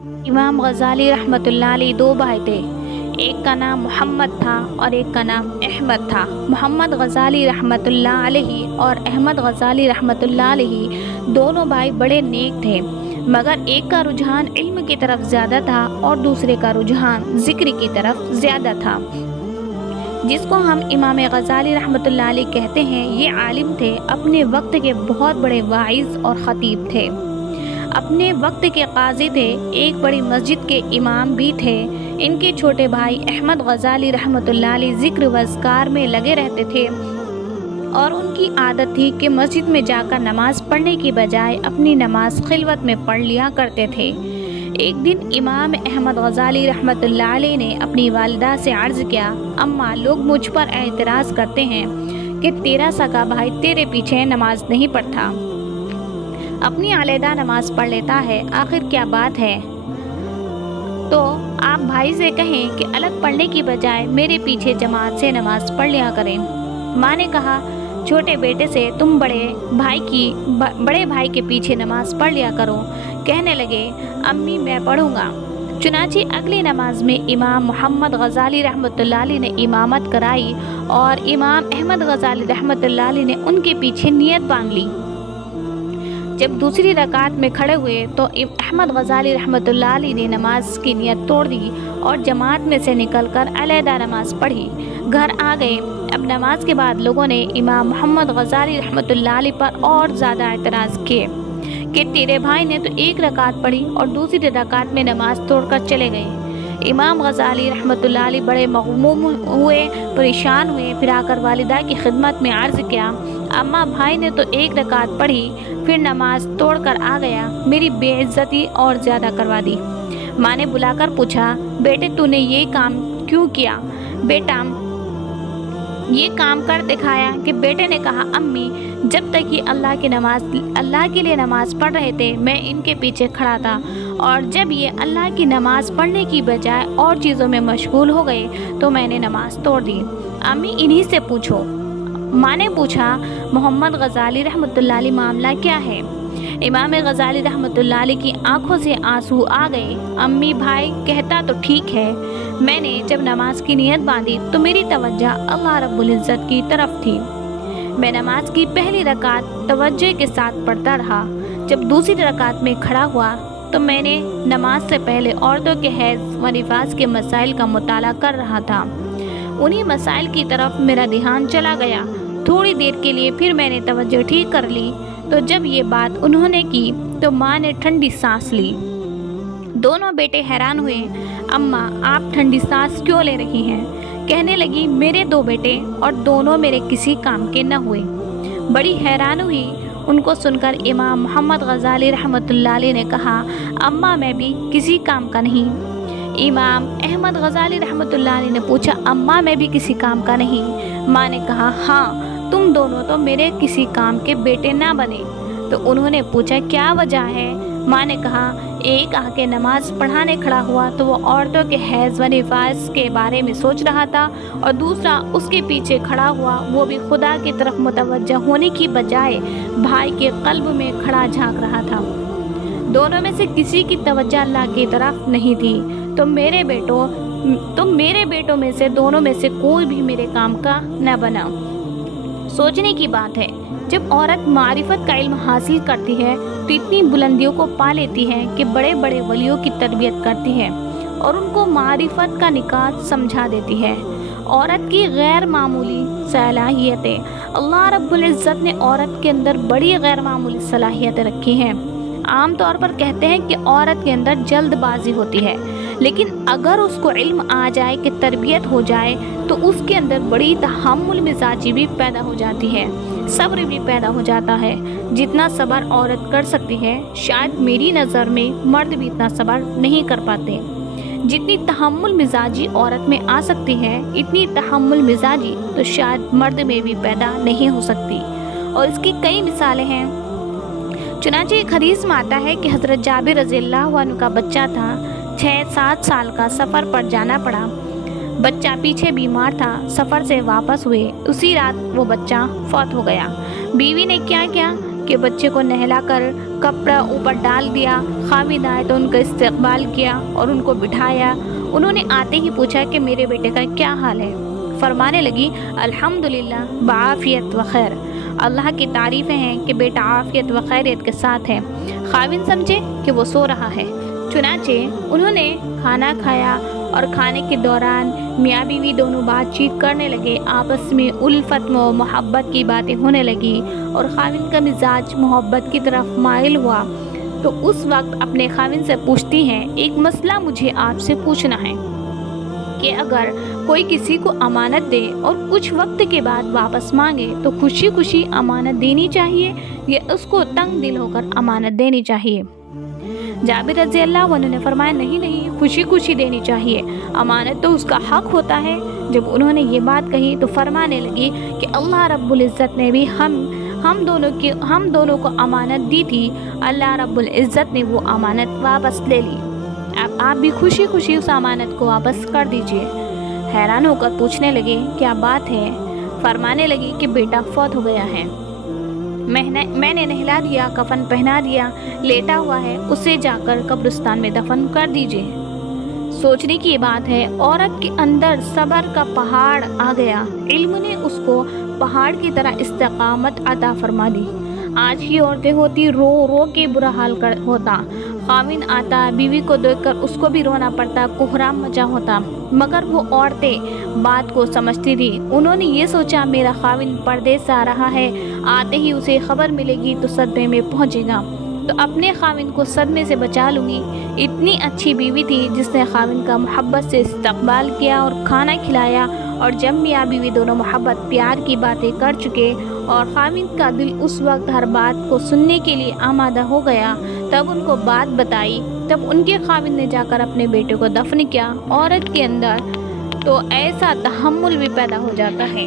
इमाम गज़ाली रहमतुल्लाह अलैह दो भाई थे। एक का नाम मोहम्मद था और एक का नाम अहमद था। मोहम्मद गज़ाली रहमतुल्लाह अलैह और अहमद गज़ाली रहमतुल्लाह अलैह दोनों भाई बड़े नेक थे, मगर एक का रुझान इल्म की तरफ ज़्यादा था और दूसरे का रुझान ज़िक्र की तरफ ज़्यादा था। जिसको हम इमाम गज़ाली रहमतुल्लाह अलैह कहते हैं, ये आलिम थे, अपने वक्त के बहुत बड़े वाइज़ और ख़तीब थे, अपने वक्त के काजी थे, एक बड़ी मस्जिद के इमाम भी थे। इनके छोटे भाई अहमद गज़ाली रहमतुल्लाह अलैह ज़िक्र व अज़कार में लगे रहते थे और उनकी आदत थी कि मस्जिद में जाकर नमाज़ पढ़ने की बजाय अपनी नमाज खिलवत में पढ़ लिया करते थे। एक दिन इमाम अहमद गज़ाली रहमतुल्लाह अलैह ने अपनी वालिदा से अर्ज़ किया, अम्मा, लोग मुझ पर एतराज़ करते हैं कि तेरा सगा भाई तेरे पीछे नमाज नहीं पढ़ता, अपनी अलहदा नमाज पढ़ लेता है, आखिर क्या बात है? तो आप भाई से कहें कि अलग पढ़ने की बजाय मेरे पीछे जमात से नमाज पढ़ लिया करें। माँ ने कहा, छोटे बेटे से तुम बड़े भाई के पीछे नमाज पढ़ लिया करो। कहने लगे, अम्मी मैं पढ़ूंगा। चुनांचे अगली नमाज में इमाम मोहम्मद गज़ाली रहमतुल्लाह अलैह ने इमामत कराई और इमाम अहमद गज़ाली रहमतुल्लाह अलैह ने उनके पीछे नियत बांध ली। जब दूसरी रकात में खड़े हुए तो अहमद गज़ाली रहमतुल्लाह अलैह ने नमाज की नियत तोड़ दी और जमात में से निकलकर अलहदा नमाज पढ़ी। घर आ गए। अब नमाज के बाद लोगों ने इमाम मोहम्मद गज़ाली रहमतुल्लाह अलैह पर और ज़्यादा एतराज़ किए कि तेरे भाई ने तो एक रकात पढ़ी और दूसरी रकात में नमाज तोड़कर चले गए। इमाम गज़ाली रहमतुल्लाह अलैह बड़े मग़मूम हुए, परेशान हुए। फिर आकर वालिदा की खिदमत में अर्ज़ किया, अम्मा, भाई ने तो एक रकात पढ़ी फिर नमाज तोड़कर आ गया, मेरी बेइज्जती और ज़्यादा करवा दी। माँ ने बुलाकर पूछा, बेटे तूने ये काम क्यों किया? बेटा ये काम कर दिखाया। कि बेटे ने कहा, अम्मी, जब तक ये अल्लाह के लिए नमाज पढ़ रहे थे मैं इनके पीछे खड़ा था, और जब ये अल्लाह की नमाज पढ़ने की बजाय और चीज़ों में मशगूल हो गए तो मैंने नमाज तोड़ दी। अम्मी, इन्हीं से पूछो। माँ ने पूछा, मोहम्मद गज़ाली रहमतुल्लाह अलैह मामला क्या है? इमाम गज़ाली रहमतुल्लाह अलैह की आंखों से आंसू आ गए। अम्मी, भाई कहता तो ठीक है, मैंने जब नमाज की नियत बांधी तो मेरी तवज्जो अल्लाह रब्बुल इज़्ज़त की तरफ थी। मैं नमाज की पहली रकात तवज्जो के साथ पढ़ता रहा। जब दूसरी रकात में खड़ा हुआ तो मैंने नमाज से पहले औरतों के हैज़ व निफास के मसाइल का मुताला कर रहा था। उन्हीं मसाइल की तरफ मेरा ध्यान चला गया। थोड़ी देर के लिए फिर मैंने तवज्जो ठीक कर ली। तो जब ये बात उन्होंने की तो माँ ने ठंडी सांस ली। दोनों बेटे हैरान हुए, अम्मा, आप ठंडी सांस क्यों ले रही हैं? कहने लगी, मेरे दो बेटे और दोनों मेरे किसी काम के न हुए। बड़ी हैरान हुई। उनको सुनकर इमाम मोहम्मद गज़ाली रहमतुल्लाह अलैह ने कहा, अम्मा, मैं भी किसी काम का नहीं। इमाम अहमद गज़ाली रहमतुल्लाह अलैह ने पूछा, अम्मा, मैं भी किसी काम का नहीं? माँ ने कहा, हाँ, तुम दोनों तो मेरे किसी काम के बेटे ना बने। तो उन्होंने पूछा, क्या वजह है? माँ ने कहा, एक आके नमाज पढ़ाने खड़ा हुआ तो वो औरतों के हैज़ व निफास के बारे में सोच रहा था, और दूसरा उसके पीछे खड़ा हुआ वो भी खुदा की तरफ मुतवज्जह होने की बजाय भाई के कल्ब में खड़ा झांक रहा था। दोनों में से किसी की तवज्जो अल्लाह की तरफ नहीं थी। तो मेरे बेटों में से दोनों में से कोई भी मेरे काम का न बना। सोचने की बात है, जब औरत मारिफत का इल्म हासिल करती है तो इतनी बुलंदियों को पा लेती है कि बड़े बड़े वलियों की तरबियत करती है और उनको मारिफत का निकात समझा देती है। औरत की गैर मामूली सलाहियतें, अल्लाह रब्बुल इज़्ज़त ने औरत के अंदर बड़ी गैर मामूली सलाहियतें रखी हैं। आम तौर पर कहते हैं कि औरत के अंदर जल्दबाजी होती है, लेकिन अगर उसको इल्म आ जाए कि तरबियत हो जाए तो उसके अंदर बड़ी तहम्मुल मिजाजी भी पैदा हो जाती है, सब्र भी पैदा हो जाता है। जितना सब्र औरत कर सकती है, शायद मेरी नज़र में मर्द भी इतना सब्र नहीं कर पाते। जितनी तहम्मुल मिजाजी औरत में आ सकती है, इतनी तहम्मुल मिजाजी तो शायद मर्द में भी पैदा नहीं हो सकती। और इसकी कई मिसालें हैं। चुनांचे एक हदीस में आता है कि हज़रत जाबिर रज़ियल्लाहु अन्हु का बच्चा था। 6-7 साल का सफ़र पर जाना पड़ा। बच्चा पीछे बीमार था। सफ़र से वापस हुए उसी रात वो बच्चा फौत हो गया। बीवी ने क्या किया کہ بچے کو نہلا کر کپڑا اوپر ڈال دیا۔ خاوند آئے تو ان کا استقبال کیا اور ان کو بٹھایا۔ انہوں نے آتے ہی پوچھا کہ میرے بیٹے کا کیا حال ہے؟ فرمانے لگی الحمدللہ بعافیت و خیر، اللہ کی تعریفیں ہیں کہ بیٹا عافیت و خیریت کے ساتھ ہے۔ خاوند سمجھے کہ وہ سو رہا ہے، چنانچہ انہوں نے کھانا کھایا اور کھانے کے دوران میاں بیوی دونوں بات چیت کرنے لگے، آپس میں الفت و محبت کی باتیں ہونے لگی اور خاوند کا مزاج محبت کی طرف مائل ہوا۔ تو اس وقت اپنے خاوند سے پوچھتی ہیں ایک مسئلہ مجھے آپ سے پوچھنا ہے کہ اگر کوئی کسی کو امانت دے اور کچھ وقت کے بعد واپس مانگے تو خوشی خوشی امانت دینی چاہیے یا اس کو تنگ دل ہو کر امانت دینی چاہیے؟ جابر رضی اللہ عنہ نے فرمایا نہیں، خوشی خوشی دینی چاہیے، امانت تو اس کا حق ہوتا ہے۔ جب انہوں نے یہ بات کہی تو فرمانے لگی کہ اللہ رب العزت نے بھی ہم دونوں کو امانت دی تھی، اللہ رب العزت نے وہ امانت واپس لے لی، اب آپ بھی خوشی خوشی اس امانت کو واپس کر دیجئے۔ حیران ہو کر پوچھنے لگے کیا بات ہے؟ فرمانے لگی کہ بیٹا فوت ہو گیا ہے، میں نے نہلا دیا، کفن پہنا دیا، لیٹا ہوا ہے، اسے جا کر قبرستان میں دفن کر دیجئے۔ سوچنے کی بات ہے، عورت کے اندر صبر کا پہاڑ آ گیا، علم نے اس کو پہاڑ کی طرح استقامت عطا فرما دی۔ آج کی عورتیں ہوتی رو رو کے برا حال ہوتا، خاوند آتا بیوی کو دیکھ کر اس کو بھی رونا پڑتا، کوہرام مچا ہوتا، مگر وہ عورتیں بات کو سمجھتی تھی۔ انہوں نے یہ سوچا میرا خاوند پردیس سے آ رہا ہے، آتے ہی اسے خبر ملے گی تو صدمے میں پہنچے گا، تو اپنے خاوند کو صدمے سے بچا لوں گی۔ اتنی اچھی بیوی تھی جس نے خاوند کا محبت سے استقبال کیا اور کھانا کھلایا، اور جب میاں بیوی دونوں محبت پیار کی باتیں کر چکے اور خاوند کا دل اس وقت ہر بات کو سننے کے لیے آمادہ ہو گیا، تب ان کو بات بتائی، تب ان کے خاوند نے جا کر اپنے بیٹے کو دفن کیا۔ عورت کے اندر تو ایسا تحمل بھی پیدا ہو جاتا ہے